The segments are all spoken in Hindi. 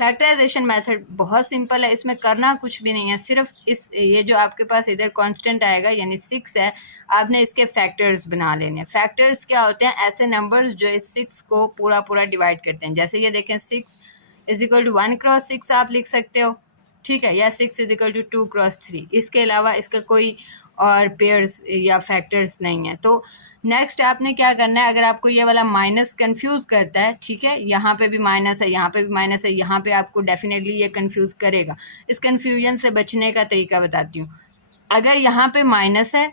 फैक्टराइजेशन मेथड बहुत सिंपल है, इसमें करना कुछ भी नहीं है, सिर्फ ये जो आपके पास इधर कांस्टेंट आएगा यानी 6 है, आपने इसके फैक्टर्स बना लेने हैं। फैक्टर्स क्या होते हैं? ऐसे नंबर्स जो इस 6 को पूरा पूरा डिवाइड करते हैं। जैसे ये देखें 6 इज इक्वल टू 1 क्रॉस 6 आप लिख सकते हो, ठीक है, या 6 इज इक्वल टू 2 क्रॉस 3। इसके अलावा इसका कोई और पेयर्स या फैक्टर्स नहीं है। तो नेक्स्ट आपने क्या करना है, अगर आपको ये वाला माइनस कंफ्यूज करता है, ठीक है, यहाँ पे भी माइनस है, यहाँ पे भी माइनस है, यहाँ पे आपको डेफिनेटली ये कंफ्यूज करेगा। इस कंफ्यूजन से बचने का तरीका बताती हूँ। अगर यहाँ पे माइनस है,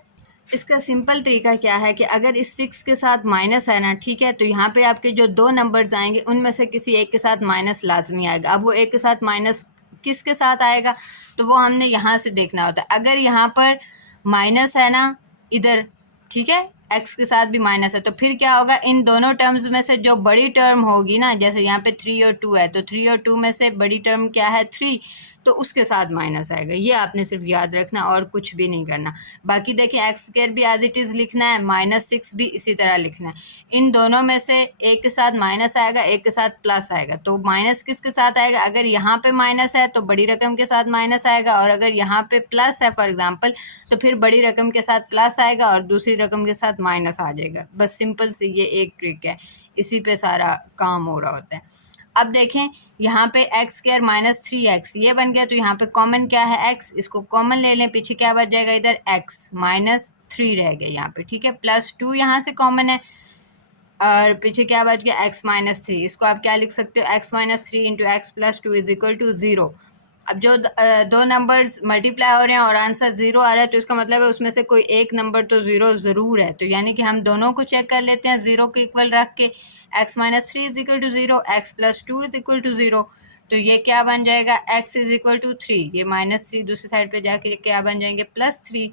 इसका सिंपल तरीका क्या है कि अगर इस 6 के साथ माइनस है ना, ठीक है, तो यहाँ पे आपके जो 2 नंबर्स आएंगे उनमें से किसी एक के साथ माइनस लाजमी आएगा। अब वो एक के साथ माइनस किसके साथ आएगा, तो वो हमने यहाँ से देखना होता है। अगर यहाँ पर माइनस है ना इधर, ठीक है, एक्स के साथ भी माइनस है, तो फिर क्या होगा, इन दोनों टर्म्स में से जो बड़ी टर्म होगी ना, जैसे यहाँ पे 3 और 2 है, तो 3 और 2 में से बड़ी टर्म क्या है, 3, तो उसके साथ माइनस आएगा। ये आपने सिर्फ याद रखना और कुछ भी नहीं करना। बाकी देखिए एक्स स्क्वायर भी एज इट इज़ लिखना है, -6 भी इसी तरह लिखना है। इन दोनों में से एक के साथ माइनस आएगा, एक के साथ प्लस आएगा। तो माइनस किसके साथ आएगा, अगर यहाँ पे माइनस है तो बड़ी रकम के साथ माइनस आएगा, और अगर यहाँ पे प्लस है फॉर एग्जाम्पल, तो फिर बड़ी रकम के साथ प्लस आएगा और दूसरी रकम के साथ माइनस आ जाएगा। बस सिंपल सी ये एक ट्रिक है, इसी पे सारा काम हो रहा होता है। अब देखें यहाँ पे एक्स स्क्वायर -3x ये बन गया, तो यहाँ पे कॉमन क्या है, x, इसको कॉमन ले लें, पीछे क्या बच जाएगा, इधर x -3 रह गया यहाँ पे, ठीक है, +2 यहाँ से कॉमन है, और पीछे क्या बच गया, x -3। इसको आप क्या लिख सकते हो, x -3 into x plus 2 is equal to 0। अब जो दो नंबर्स मल्टीप्लाई हो रहे हैं और आंसर 0 आ रहा है, तो इसका मतलब है उसमें से कोई एक नंबर तो 0 ज़रूर है। तो यानी कि हम दोनों को चेक कर लेते हैं 0 के इक्वल रख के, x -3 is equal to 0, x plus 2 is equal to 0। तो ये क्या बन जाएगा, x इज इक्वल टू 3, ये -3 दूसरी साइड पे जाके क्या बन जाएंगे, +3,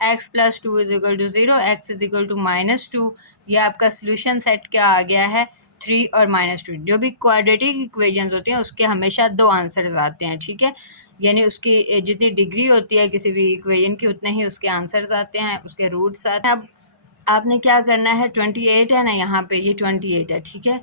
x plus 2 is equal to 0, x is equal to -2। ये आपका सोल्यूशन सेट क्या आ गया है, 3 और -2। जो भी क्वाड्रेटिक इक्वेशंस होती हैं उसके हमेशा 2 आंसर्स आते हैं, ठीक है, यानी उसकी जितनी डिग्री होती है किसी भी इक्वेशन की, उतने ही उसके आंसर्स आते हैं, उसके रूट्स आते हैं। अब आपने क्या करना है, 28 है ना यहाँ पे, ये 28 है, ठीक है।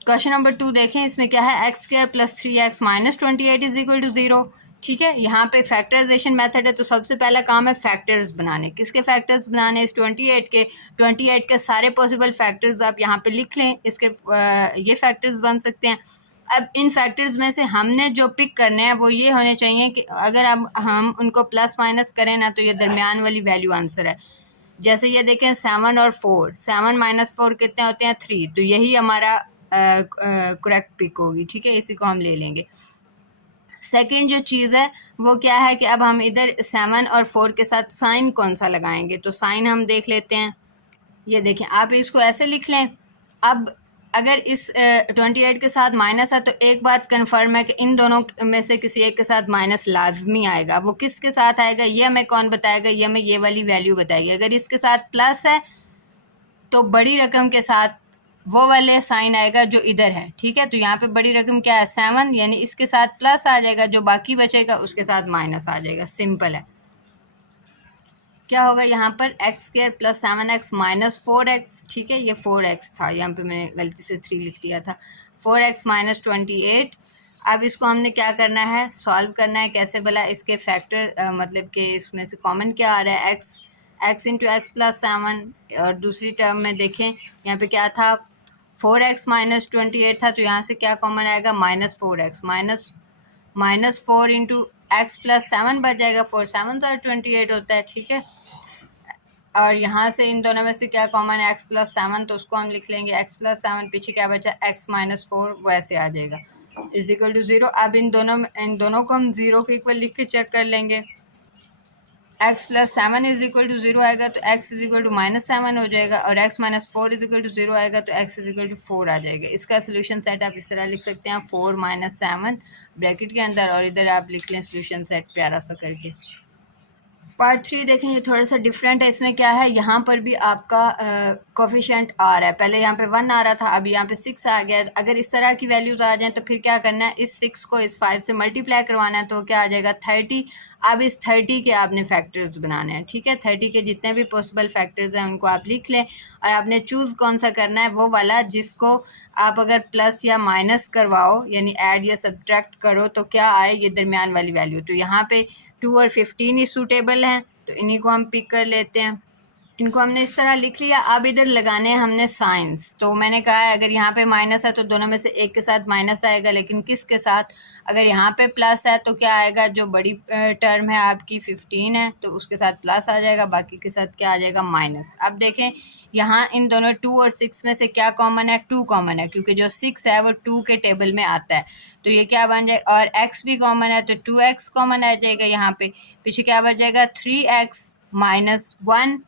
क्वेश्चन नंबर 2 देखें, इसमें क्या है, x square plus 3x minus 28 is equal to 0, ठीक है। यहाँ पे फैक्टराइजेशन मेथड है, तो सबसे पहला काम है फैक्टर्स बनाने। किसके फैक्टर्स बनाने, इस 28 के सारे पॉसिबल फैक्टर्स आप यहाँ पे लिख लें, इसके ये फैक्टर्स बन सकते हैं। अब इन फैक्टर्स में से हमने जो पिक करने हैं वो ये होने चाहिए कि अगर अब हम उनको प्लस माइनस करें ना, तो ये दरमियान वाली वैल्यू आंसर है। जैसे ये देखें 7 और 4, 7 - 4 कितने होते हैं, 3, तो यही हमारा करेक्ट पिक होगी, ठीक है, इसी को हम ले लेंगे। सेकंड जो चीज़ है वो क्या है कि अब हम इधर 7 और 4 के साथ साइन कौन सा लगाएंगे, तो साइन हम देख लेते हैं। ये देखें, आप इसको ऐसे लिख लें। अब अगर इस 28 के साथ माइनस है, तो एक बात कंफर्म है कि इन दोनों में से किसी एक के साथ माइनस लाजमी आएगा। वो किसके साथ आएगा ये हमें कौन बताएगा, ये हमें ये वाली वैल्यू बताएगी। अगर इसके साथ प्लस है तो बड़ी रकम के साथ वो वाले साइन आएगा जो इधर है, ठीक है। तो यहाँ पे बड़ी रकम क्या है, 7, यानी इसके साथ प्लस आ जाएगा, जो बाकी बचेगा उसके साथ माइनस आ जाएगा, सिंपल है। क्या होगा यहाँ पर, x square plus 7x minus 4x, ठीक है, ये 4x था, यहाँ पे मैंने गलती से 3 लिख दिया था, 4x माइनस 28। अब इसको हमने क्या करना है, सॉल्व करना है। कैसे भला, इसके फैक्टर मतलब कि इसमें से कॉमन क्या आ रहा है, x इंटू एक्स प्लस 7, और दूसरी टर्म में देखें यहाँ पे क्या था, 4x माइनस 28 था, तो यहाँ से क्या कॉमन आएगा, -4x, -4 इंटू एक्स प्लस 7 बच जाएगा, 4 7 28 होता है, ठीक है। और यहाँ से इन दोनों में से क्या कॉमन है, x प्लस 7, तो उसको हम लिख लेंगे x प्लस 7, पीछे क्या बचा, x माइनस 4, वो ऐसे आ जाएगा, इज इक्वल टू 0। अब इन दोनों को हम 0 के इक्वल लिख के चेक कर लेंगे। x plus 7 is equal to 0 आएगा तो x इज इक्वल टू -7 हो जाएगा, और x minus 4 is equal to 0 आएगा तो x इज इक्वल टू 4 आ जाएगा। इसका सोल्यूशन सेट आप इस तरह लिख सकते हैं, 4 - 7 ब्रैकेट के अंदर, और इधर आप लिख लें सोल्यूशन सेट प्यारा सा करके। पार्ट 3 देखें, ये थोड़ा सा डिफरेंट है। इसमें क्या है, यहाँ पर भी आपका कोफिशिएंट आ रहा है। पहले यहाँ पे 1 आ रहा था, अभी यहाँ पे 6 आ गया है। अगर इस तरह की वैल्यूज़ आ जाएं तो फिर क्या करना है, इस 6 को इस 5 से मल्टीप्लाई करवाना है, तो क्या आ जाएगा 30। अब इस 30 के आपने फैक्टर्स बनाने हैं, ठीक है। 30 के जितने भी पॉसिबल फैक्टर्स हैं उनको आप लिख लें, और आपने चूज़ कौन सा करना है, वो वाला जिसको आप अगर प्लस या माइनस करवाओ, यानी ऐड या सब्ट्रैक्ट करो, तो क्या आए, ये दरमियान वाली वैल्यू। तो यहाँ पे 2 और 15 ही सूटेबल हैं, तो इन्हीं को हम पिक कर लेते हैं। इनको हमने इस तरह लिख लिया। अब इधर लगाने हैं हमने साइंस। तो मैंने कहा है अगर यहाँ पे माइनस है तो दोनों में से एक के साथ माइनस आएगा, लेकिन किसके साथ, अगर यहाँ पे प्लस है तो क्या आएगा, जो बड़ी टर्म है आपकी 15 है तो उसके साथ प्लस आ जाएगा, बाकी के साथ क्या आ जाएगा, माइनस। अब देखें यहाँ इन दोनों 2 और 6 में से क्या कॉमन है, 2 कॉमन है, क्योंकि जो 6 है वो 2 के टेबल में आता है, तो ये क्या बन जाए, और x भी कॉमन है तो 2x कॉमन आ जाएगा। यहाँ पे पीछे क्या बच जाएगा, 3x माइनस 1,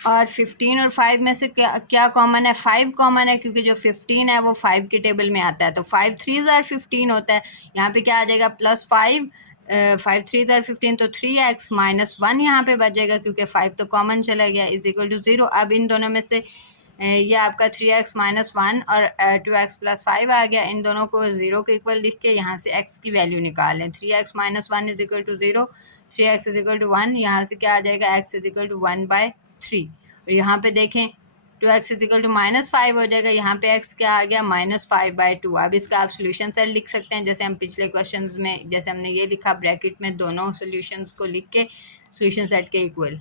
और 15 और 5 में से क्या कॉमन है, 5 कॉमन है, क्योंकि जो 15 है वो 5 के टेबल में आता है, तो 5 3 ज़ार 15 होता है। यहाँ पे क्या आ जाएगा, प्लस 5, 5 3 ज़ार 15, तो 3x माइनस 1 यहाँ पे बच जाएगा, क्योंकि 5 तो कॉमन चला गया, इज इक्वल टू 0। अब इन दोनों में से ये आपका 3x माइनस 1 और 2x प्लस 5 आ गया। इन दोनों को 0 के इक्वल लिख के यहाँ से x की वैल्यू निकालें। 3x minus 1 is equal to 0, 3x is equal to 1, यहाँ से क्या आ जाएगा, x इज इक्वल टू 1/3। और यहाँ पे देखें 2x is equal to minus 5 हो जाएगा, यहाँ पे x क्या आ गया, माइनस 5/2। अब इसका आप सोल्यूशन सेट लिख सकते हैं, जैसे हम पिछले क्वेश्चंस में जैसे हमने ये लिखा, ब्रैकेट में दोनों सोल्यूशंस को लिख के सोल्यूशन सेट के इक्वल।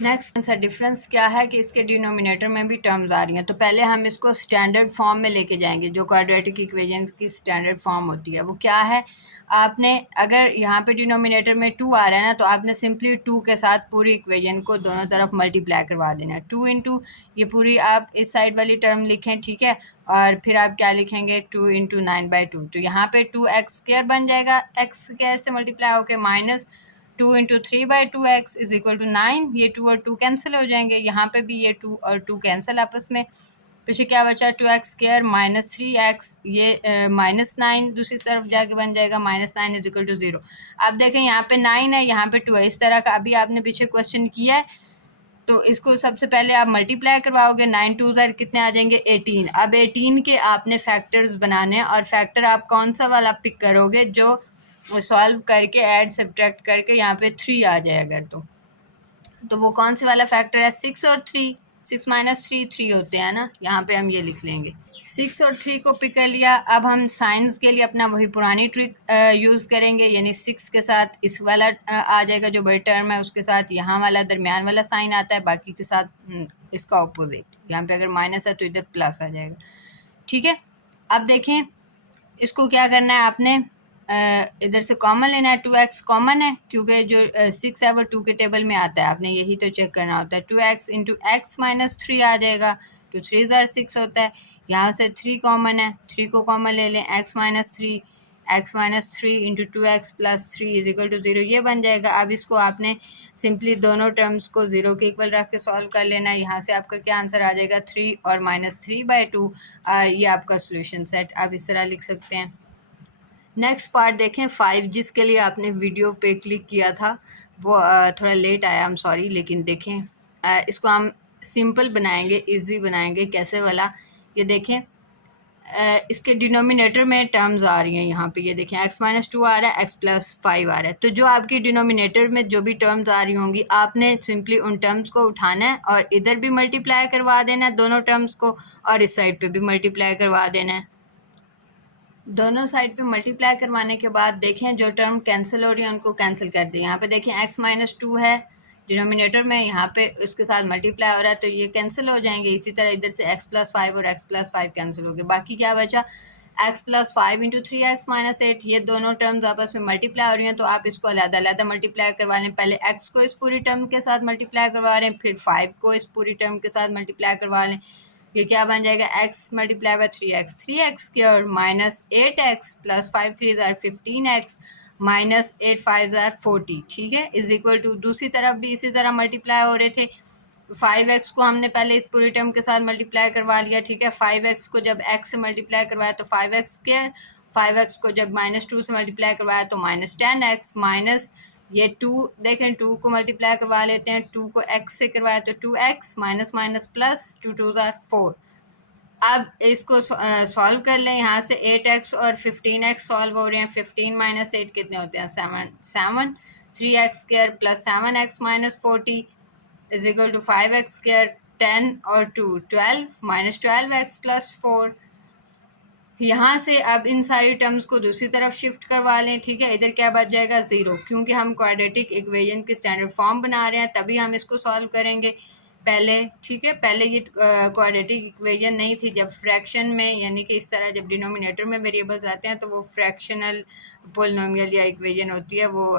नेक्स्ट सा डिफरेंस क्या है कि इसके डिनोमिनेटर में भी टर्म्स आ रही हैं, तो पहले हम इसको स्टैंडर्ड फॉर्म में लेके जाएंगे। जो क्वाड्रेटिक इक्वेशन की स्टैंडर्ड फॉर्म होती है वो क्या है, आपने अगर यहाँ पे डिनोमिनेटर में 2 आ रहा है ना, तो आपने सिंपली 2 के साथ पूरी इक्वेशन को दोनों तरफ मल्टीप्लाई करवा देना है। 2 इंटू ये पूरी आप इस साइड वाली टर्म लिखें, ठीक है, और फिर आप क्या लिखेंगे, 2 इंटू 9/2। तो यहाँ पे 2x² बन जाएगा, x² से मल्टीप्लाई होकर minus 2 into 3/2x is equal to 9। ये 2 और 2 कैंसिल हो जाएंगे, यहाँ पे भी ये 2 और 2 कैंसिल आपस में। पीछे क्या बचा, 2x² माइनस 3x, ये माइनस 9 दूसरी तरफ जाके बन जाएगा, माइनस 9 इज इक्वल टू 0। अब देखें यहाँ पे 9 है, यहाँ पे 2 है, इस तरह का अभी आपने पीछे क्वेश्चन किया है, तो इसको सबसे पहले आप मल्टीप्लाई करवाओगे, 9 2 ज़ार कितने आ जाएंगे, 18। अब 18 के आपने फैक्टर्स बनाने, और फैक्टर आप कौन सा वाला पिक करोगे, जो सॉल्व करके ऐड सब्ट्रैक्ट करके यहाँ पे 3 आ जाए अगर, तो वो कौन से वाला फैक्टर है, 6 और 3, 6 माइनस 3 3 होते हैं ना, यहाँ पे हम ये लिख लेंगे। 6 और 3 को पिक कर लिया। अब हम साइंस के लिए अपना वही पुरानी ट्रिक यूज़ करेंगे, यानी 6 के साथ इस वाला आ जाएगा जो बड़ी टर्म है, उसके साथ यहाँ वाला दरमियान वाला साइन आता है, बाकी के साथ इसका ऑपोजिट। यहाँ पे अगर माइनस है तो इधर प्लस आ जाएगा, ठीक है। अब देखें इसको क्या करना है, आपने इधर से कॉमन लेना है, 2x कॉमन है, क्योंकि जो 6 है वो 2 के टेबल में आता है, आपने यही तो चेक करना होता है। 2x इंटू एक्स माइनस 3 आ जाएगा, 2 3 ज़ार 6 होता है। यहाँ से 3 कॉमन है, 3 को कॉमन ले लें, x minus 3 into 2x plus 3 is equal to 0, ये बन जाएगा। अब इसको आपने सिंपली दोनों टर्म्स को 0 के इक्वल रख के सॉल्व कर लेना है। यहाँ से आपका क्या आंसर आ जाएगा, 3 और माइनस 3/2, ये आपका सोल्यूशन सेट आप इस तरह लिख सकते हैं। नेक्स्ट पार्ट देखें 5, जिसके लिए आपने वीडियो पे क्लिक किया था वो थोड़ा लेट आया, आई एम सॉरी, लेकिन देखें इसको हम सिंपल बनाएंगे, इजी बनाएंगे। कैसे वाला, ये देखें इसके डिनोमिनेटर में टर्म्स आ रही हैं, यहाँ पे ये देखें x माइनस 2 आ रहा है, x प्लस 5 आ रहा है। तो जो आपकी डिनोमिनेटर में जो भी टर्म्स आ रही होंगी, आपने सिंपली उन टर्म्स को उठाना है और इधर भी मल्टीप्लाई करवा देना है दोनों टर्म्स को, और इस साइड पे भी मल्टीप्लाई करवा देना है। दोनों साइड पे मल्टीप्लाई करवाने के बाद देखें जो टर्म कैंसिल हो रही है उनको कैंसिल कर दें। यहाँ पे देखें x माइनस 2 है डिनोमिनेटर में, यहाँ पे उसके साथ मल्टीप्लाई हो रहा है तो ये कैंसिल हो जाएंगे। इसी तरह इधर से x प्लस 5 और x प्लस 5 कैंसिल हो गए। बाकी क्या बचा, x plus 5 into 3x minus 8, ये दोनों टर्म्स आपस में मल्टीप्लाई हो रही हैं, तो आप इसको अलग-अलग मल्टीप्लाई करवा लें। पहले x को इस पूरी टर्म के साथ मल्टीप्लाई करवा रहे हैं, फिर 5 को इस पूरी टर्म के साथ मल्टीप्लाई करवा लें। ये क्या बन जाएगा, x multiply by 3x square minus 8x plus 5 3 ज़ार 15x माइनस 8 5 ज़ार 40, ठीक है, इज इक्वल टू दूसरी तरफ भी इसी तरह मल्टीप्लाई हो रहे थे। 5x को हमने पहले इस पूरी टर्म के साथ मल्टीप्लाई करवा लिया, ठीक है। 5x को जब x से मल्टीप्लाई करवाया तो 5x स्क्वायर, 5x को जब माइनस 2 से मल्टीप्लाई करवाया तो माइनस 10x, माइनस ये 2 देखें, 2 को मल्टीप्लाई करवा लेते हैं, 2 को x से करवाए तो 2x माइनस माइनस प्लस 2 2 4। अब इसको सॉल्व कर लें, यहाँ से 8x और 15x सॉल्व हो रहे हैं। 15 माइनस 8 कितने होते हैं? 7। 3x square plus 7x minus 40 is equal to 5x square. 10 और 2 12 माइनस 12x प्लस 4। यहाँ से अब इन सारी टर्म्स को दूसरी तरफ शिफ्ट करवा लें, ठीक है। इधर क्या बच जाएगा? 0, क्योंकि हम क्वाड्रेटिक इक्वेशन की स्टैंडर्ड फॉर्म बना रहे हैं, तभी हम इसको सॉल्व करेंगे पहले, ठीक है। पहले ये क्वाड्रेटिक इक्वेशन नहीं थी, जब फ्रैक्शन में, यानी कि इस तरह जब डिनोमिनेटर में वेरिएबल्स आते हैं तो वो फ्रैक्शनल पोलिनोमियल या इक्वेशन होती है, वो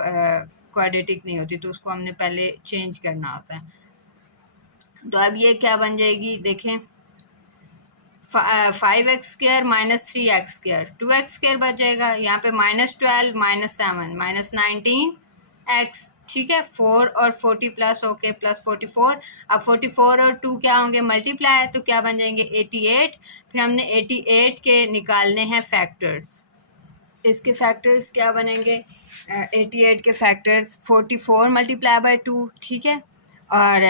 क्वाड्रेटिक नहीं होती, तो उसको हमने पहले चेंज करना होता है। तो अब ये क्या बन जाएगी? देखें, 5x square minus 3x square, 2x square बच जाएगा। यहाँ पे माइनस 12 माइनस 7 माइनस 19x, ठीक है। 4 और 40 प्लस होके प्लस 44। अब 44 और 2 क्या होंगे? मल्टीप्लाई, तो क्या बन जाएंगे? 88। फिर हमने 88 के निकालने हैं फैक्टर्स। इसके फैक्टर्स क्या बनेंगे? 88 के फैक्टर्स 44 मल्टीप्लाई बाय 2, ठीक है। और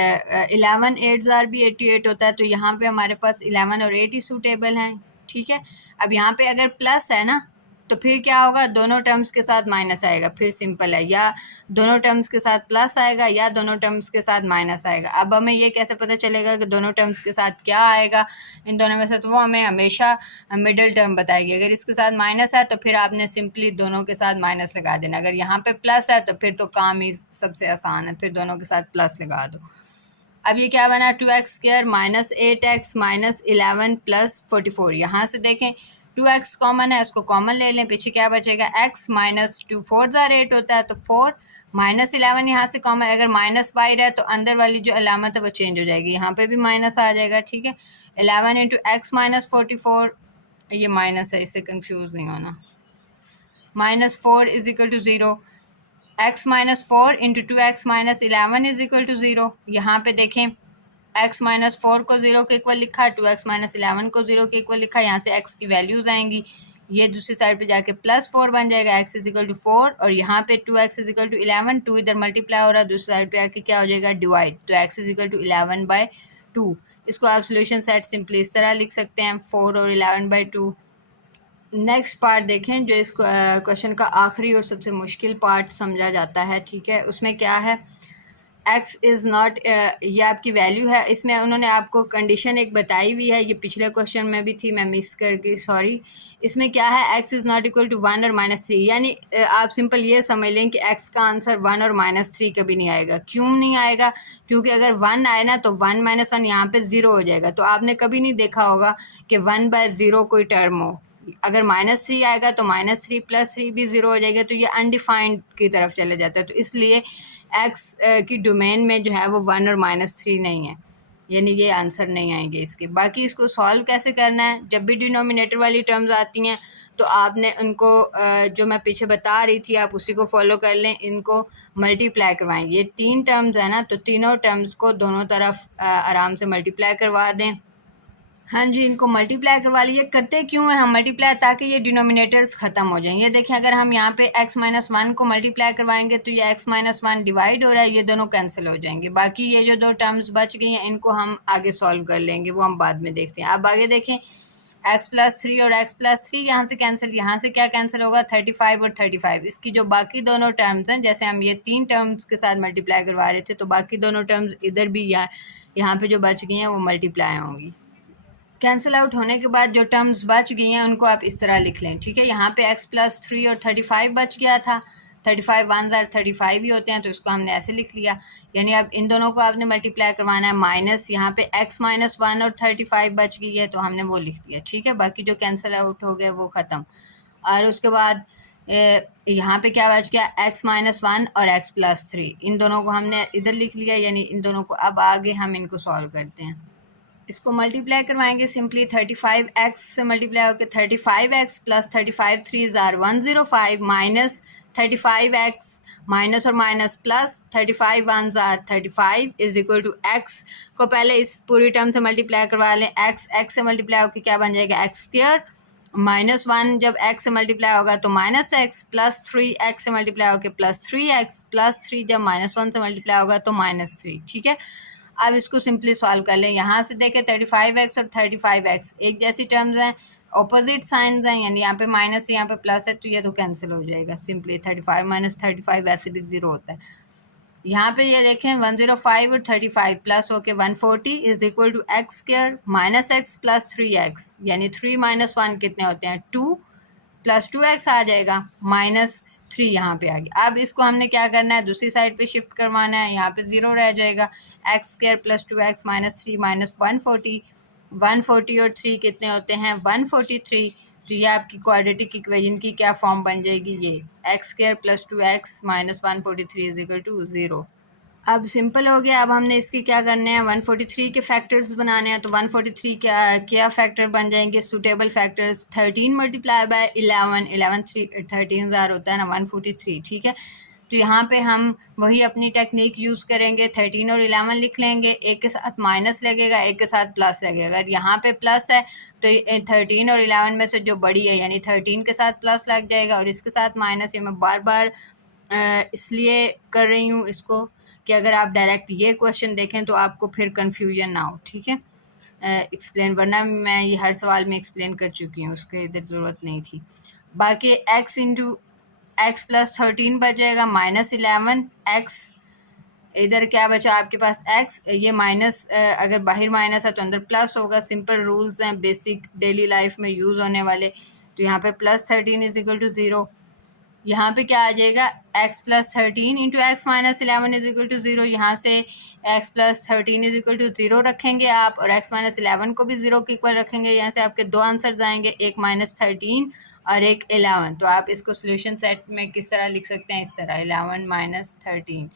11 8 ज़ार भी 88 होता है, तो यहाँ पे हमारे पास 11 और 8 ही सूटेबल हैं, ठीक है। अब यहाँ पे अगर प्लस है ना, तो फिर क्या होगा? दोनों टर्म्स के साथ माइनस आएगा, फिर सिंपल है, या दोनों टर्म्स के साथ प्लस आएगा या दोनों टर्म्स के साथ माइनस आएगा। अब हमें ये कैसे पता चलेगा कि दोनों टर्म्स के साथ क्या आएगा इन दोनों में से? तो वो हमें हमेशा मिडिल टर्म बताएगी। अगर इसके साथ माइनस है तो फिर आपने सिंपली दोनों के साथ माइनस लगा देना। अगर यहाँ पे प्लस है तो फिर तो काम ही सबसे आसान है, फिर दोनों के साथ प्लस लगा दो। अब ये क्या बना? 2x square minus 8x minus 11 plus 44। यहाँ से देखें 2x कॉमन है, उसको कॉमन ले लें, पीछे क्या बचेगा? x माइनस 2 4 ज़ार 8 होता है, तो 4 माइनस 11 यहाँ से कॉमन। अगर माइनस बाहर है तो अंदर वाली जो अलामत है वो चेंज हो जाएगी, यहाँ पे भी माइनस आ जाएगा, ठीक है। 11 इंटू एक्स माइनस 44, ये माइनस है, इससे कंफ्यूज नहीं होना। Minus 4 is equal to 0। x minus 4 into 2x minus 11 is equal to 0। यहाँ पे देखें x माइनस 4 को 0 के इक्वल लिखा, 2x माइनस 11 को 0 के इक्वल लिखा। यहाँ से x की वैल्यूज आएंगी, ये दूसरी साइड पे जाके प्लस 4 बन जाएगा, x इज इक्वल टू 4, और यहाँ पे 2x इज इक्वल टू 11, 2 इधर मल्टीप्लाई हो रहा है, दूसरी साइड पे आके क्या हो जाएगा? डिवाइड, तो x is equal to 11 by 2। इसको आप सोल्यूशन सेट सिंपली इस तरह लिख सकते हैं, 4 और 11 बाई 2। नेक्स्ट पार्ट देखें, जो इस क्वेश्चन का आखिरी और सबसे मुश्किल पार्ट समझा जाता है, ठीक है। उसमें क्या है? x इज़ नॉट, ये आपकी वैल्यू है। इसमें उन्होंने आपको कंडीशन एक बताई हुई है, ये पिछले क्वेश्चन में भी थी, मैं मिस कर गई, सॉरी। इसमें क्या है? x is not equal to 1 और -3, यानी आप सिंपल ये समझ लें कि x का आंसर 1 और -3 कभी नहीं आएगा। क्यों नहीं आएगा? क्योंकि अगर 1 आए ना तो 1 - 1 यहाँ पे 0 हो जाएगा। तो आपने कभी नहीं देखा होगा कि 1/0 कोई टर्म हो। अगर -3 आएगा तो -3 + 3 भी 0 हो जाएगा, तो ये अनडिफाइंड की तरफ चले जाता है। तो इसलिए x की डोमेन में जो है वो 1 और -3 नहीं है, यानी ये आंसर नहीं आएंगे इसके। बाकी इसको सॉल्व कैसे करना है? जब भी डिनोमिनेटर वाली टर्म्स आती हैं तो आपने उनको जो मैं पीछे बता रही थी आप उसी को फॉलो कर लें, इनको मल्टीप्लाई करवाएंगे। ये 3 टर्म्स है ना, तो तीनों टर्म्स को दोनों तरफ आराम से मल्टीप्लाई करवा दें। हाँ जी, इनको मल्टीप्लाई करवा लीजिए। करते क्यों है हम मल्टीप्लाई? ताकि ये डिनोमिनेटर्स ख़त्म हो जाएं। ये देखें, अगर हम यहाँ पे x माइनस 1 को मल्टीप्लाई करवाएंगे तो ये x माइनस 1 डिवाइड हो रहा है, ये दोनों कैंसिल हो जाएंगे। बाकी ये जो दो टर्म्स बच गई हैं इनको हम आगे सॉल्व कर लेंगे, वो हम बाद में देखते हैं। अब आगे देखें, x + 3 और x + 3 यहाँ से कैंसिल, यहाँ से क्या कैंसिल होगा? 35 और 35। इसकी जो बाकी दोनों टर्म्स हैं, जैसे हम ये 3 टर्म्स के साथ मल्टीप्लाई करवा रहे थे, तो बाकी दोनों टर्म्स इधर भी यहाँ पे जो बच गई हैं वो मल्टीप्लाई होंगी। कैंसिल आउट होने के बाद जो टर्म्स बच गई हैं उनको आप इस तरह लिख लें, ठीक है। यहाँ पे x + 3 और 35 बच गया था, 35 1 ज़ार 35 ही होते हैं, तो इसको हमने ऐसे लिख लिया। यानी अब इन दोनों को आपने मल्टीप्लाई करवाना है, माइनस यहाँ पे x माइनस 1 और 35 बच गई है, तो हमने वो लिख दिया, ठीक है। बाकी जो कैंसिल आउट हो गए वो ख़त्म। और उसके बाद यहाँ पे क्या बच गया? x माइनस 1 और x + 3, इन दोनों को हमने इधर लिख लिया, यानी इन दोनों को अब आगे हम इनको सॉल्व करते हैं। इसको मल्टीप्लाई करवाएंगे सिंपली, 35x से मल्टीप्लाई होकर 35x + 35 3 ज़ार 105 माइनस 35x माइनस और माइनस प्लस 35 1 ज़ार 35 इज इक्वल टू x को पहले इस पूरी टर्म से मल्टीप्लाई करवा लें। x से मल्टीप्लाई होकर क्या बन जाएगा? x स्क्वायर -1 जब x से मल्टीप्लाई होगा तो -x, +3x से मल्टीप्लाई होकर +3x, +3 जब -1 से मल्टीप्लाई होगा तो -3। ठीक है, अब इसको सिंपली सॉल्व कर लें। यहाँ से देखें 35x और 35x एक जैसी टर्म्स हैं, ऑपोजिट साइंस हैं, यानी यहाँ पे माइनस यहाँ पे प्लस है, तो ये तो कैंसिल हो जाएगा सिंपली। 35 माइनस 35 वैसे भी 0 होता है। यहाँ पे ये देखें 105 और 35 प्लस होके 140 is equal to x square minus x plus 3x, यानी 3 माइनस 1 कितने होते हैं 2, प्लस 2x आ जाएगा, -3 यहाँ पे आ गया। अब इसको हमने क्या करना है, दूसरी साइड पे शिफ्ट करवाना है, यहाँ पे 0 रह जाएगा। X square plus 2x minus 3 minus 140, 140 और 3 कितने होते हैं 143। तो ये आपकी क्वाड्रेटिक इक्वेशन की क्या फॉर्म बन जाएगी, ये x square plus 2x minus 143 is equal to 0। अब सिंपल हो गया। अब हमने इसके क्या करने हैं 143 के फैक्टर्स बनाने हैं। तो 143 क्या फैक्टर बन जाएंगे, सूटेबल फैक्टर्स 13 मल्टीप्लाई बाय 11, 13,000 होता है ना 143। ठीक है, तो यहाँ पे हम वही अपनी टेक्निक यूज़ करेंगे, 13 और 11 लिख लेंगे, एक के साथ माइनस लगेगा, एक के साथ प्लस लगेगा। अगर यहाँ पे प्लस है तो 13 और 11 में से जो बड़ी है यानी 13 के साथ प्लस लग जाएगा, और इसके साथ माइनस। ये मैं बार बार इसलिए कर रही हूँ इसको कि अगर आप डायरेक्ट ये क्वेश्चन देखें तो आपको फिर कंफ्यूजन ना हो। ठीक है, एक्सप्लेन, वरना मैं ये हर सवाल में एक्सप्लेन कर चुकी हूँ, उसके इधर ज़रूरत नहीं थी। बाकी x इंटू एक्स प्लस 13 बच जाएगा -11 x, इधर क्या बचा आपके पास x, ये माइनस, अगर बाहर माइनस है तो अंदर प्लस होगा। सिंपल रूल्स हैं, बेसिक डेली लाइफ में यूज़ होने वाले। तो यहाँ पे +13 इज इक्वल टू 0, यहाँ पे क्या आ जाएगा x plus 13 into x minus 11 is equal to 0। यहाँ से x plus 13 is equal to 0 रखेंगे आप, और x माइनस 11 को भी 0 के इक्वल रखेंगे। यहाँ से आपके दो आंसर्स आएंगे, एक -13 और एक 11। तो आप इसको सोल्यूशन सेट में किस तरह लिख सकते हैं, इस तरह 11 - 13।